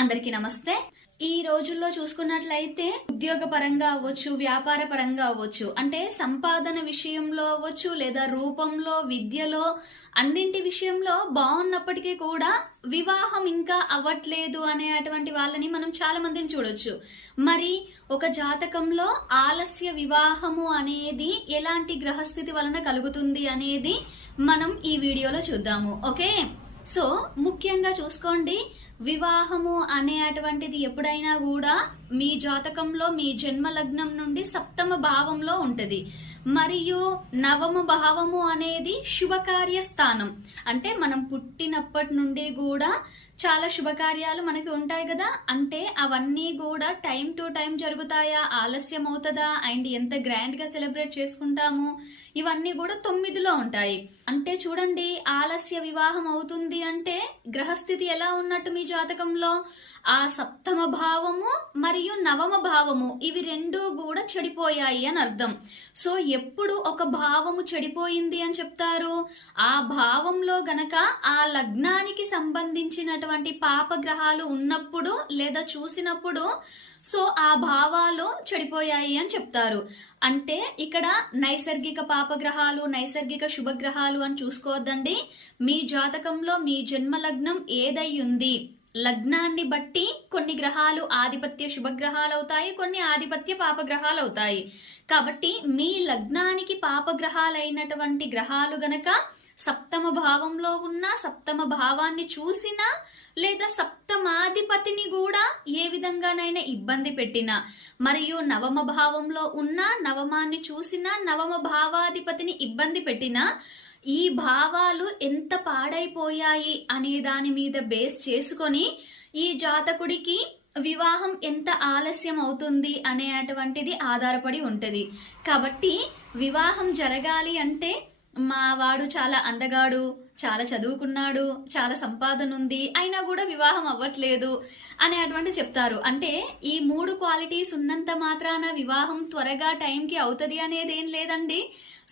అందరికీ నమస్తే. ఈ రోజుల్లో చూసుకున్నట్లయితే ఉద్యోగ పరంగా అవ్వచ్చు వ్యాపార పరంగా అవ్వచ్చు అంటే సంపాదన విషయంలో అవ్వచ్చు లేదా రూపంలో విద్యలో అన్నింటి విషయంలో బాగున్నప్పటికీ కూడా వివాహం ఇంకా అవ్వట్లేదు అనే అటువంటి వాళ్ళని మనం చాలా మందిని చూడొచ్చు. మరి ఒక జాతకంలో ఆలస్య వివాహము అనేది ఎలాంటి గ్రహస్థితి వలన కలుగుతుంది అనేది మనం ఈ వీడియోలో చూద్దాము. ఓకే? సో ముఖ్యంగా చూసుకోండి. వివాహము అనే అటువంటిది ఎప్పుడైనా కూడా మీ జాతకంలో మీ జన్మ లగ్నం నుండి సప్తమ భావంలో ఉంటుంది. మరియు నవమ భావము అనేది శుభకార్య స్థానం అంటే మనం పుట్టినప్పటి నుండి కూడా చాలా శుభకార్యాలు మనకి ఉంటాయి కదా. అంటే అవన్నీ కూడా టైం టు టైం జరుగుతాయా? ఆలస్యం అవుతుందా? అండ్ ఎంత గ్రాండ్గా సెలబ్రేట్ చేసుకుంటాము? ఇవన్నీ కూడా తొమ్మిదిలో ఉంటాయి. అంటే చూడండి ఆలస్య వివాహం అవుతుంది అంటే గ్రహస్థితి ఎలా ఉన్నట్టు మీ జాతకంలో ఆ సప్తమ భావము మరియు నవమ భావము ఇవి రెండు కూడా చెడిపోయాయి అని అర్థం. సో ఎప్పుడు ఒక భావము చెడిపోయింది అని చెప్తారు? ఆ భావంలో గనక ఆ లగ్నానికి సంబంధించినటువంటి పాపగ్రహాలు ఉన్నప్పుడు లేదా చూసినప్పుడు సో ఆ భావాలు చెడిపోయాయి అని చెప్తారు. అంటే ఇక్కడ నైసర్గిక పాపగ్రహాలు నైసర్గిక శుభగ్రహాలు అని చూసుకోవద్దండి. మీ జాతకంలో మీ జన్మ లగ్నం ఏదై ఉంది? లగ్నాన్ని బట్టి కొన్ని గ్రహాలు ఆధిపత్య శుభగ్రహాలు అవుతాయి కొన్ని ఆధిపత్య పాపగ్రహాలు అవుతాయి కాబట్టి మీ లగ్నానికి పాపగ్రహాలైనటువంటి గ్రహాలు గనక సప్తమ భావంలో ఉన్న సప్తమ భావాన్ని చూసినా లేదా సప్తమాధిపతిని కూడా ఏ విధంగానైనా ఇబ్బంది పెట్టినా మరియు నవమ భావంలో ఉన్న నవమాన్ని చూసినా నవమ భావాధిపతిని ఇబ్బంది పెట్టినా ఈ భావాలు ఎంత పాడైపోయాయి అనే దాని మీద బేస్ చేసుకొని ఈ జాతకుడికి వివాహం ఎంత ఆలస్యం అవుతుంది అనే అటువంటిది ఆధారపడి ఉంటుంది. కాబట్టి వివాహం జరగాలి అంటే మా వాడు చాలా అందగాడు చాలా చదువుకున్నాడు చాలా సంపాదన ఉంది అయినా కూడా వివాహం అవ్వట్లేదు అనేటువంటి చెప్తారు. అంటే ఈ మూడు క్వాలిటీస్ ఉన్నంత మాత్రాన వివాహం త్వరగా టైంకి అవుతుంది అనేది ఏం లేదండి.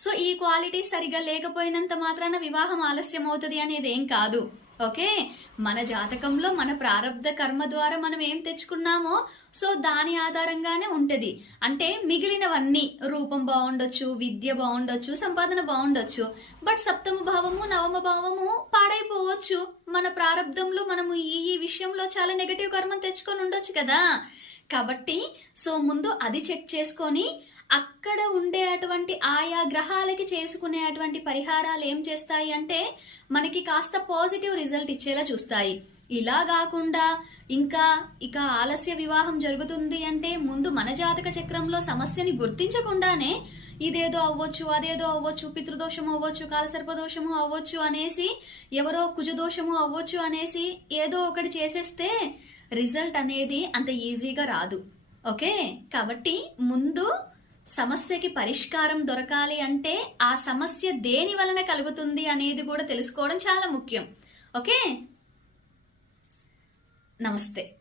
సో ఈ క్వాలిటీ సరిగా లేకపోయినంత మాత్రాన వివాహం ఆలస్యం అవుతుంది అనేది ఏం కాదు. ఓకే? మన జాతకంలో మన ప్రారంధ కర్మ ద్వారా మనం ఏం తెచ్చుకున్నామో సో దాని ఆధారంగానే ఉంటుంది. అంటే మిగిలినవన్నీ రూపం బాగుండొచ్చు విద్య బాగుండొచ్చు సంపాదన బాగుండొచ్చు బట్ సప్తమ భావము నవమ భావము పాడైపోవచ్చు. మన ప్రారంధంలో మనము ఈ ఈ విషయంలో చాలా నెగటివ్ కర్మం తెచ్చుకొని ఉండొచ్చు కదా? కాబట్టి సో ముందు అది చెక్ చేసుకొని అక్కడ ఉండే అటువంటి ఆయా గ్రహాలకి చేసుకునే అటువంటి పరిహారాలు ఏం చేస్తాయి అంటే మనకి కాస్త పాజిటివ్ రిజల్ట్ ఇచ్చేలా చూస్తాయి. ఇలా కాకుండా ఇంకా ఇక ఆలస్య వివాహం జరుగుతుంది అంటే ముందు మన జాతక చక్రంలో సమస్యని గుర్తించకుండానే ఇదేదో అవ్వచ్చు అదేదో అవ్వచ్చు పితృదోషము అవ్వచ్చు కాలసర్పదోషము అవ్వచ్చు అనేసి ఎవరో కుజదోషము అవ్వచ్చు అనేసి ఏదో ఒకటి చేసేస్తే రిజల్ట్ అనేది అంత ఈజీగా రాదు. ఓకే? కాబట్టి ముందు సమస్యకి పరిష్కారం దొరకాలి అంటే ఆ సమస్య దేని వలన కలుగుతుంది అనేది కూడా తెలుసుకోవడం చాలా ముఖ్యం. ఓకే? నమస్తే.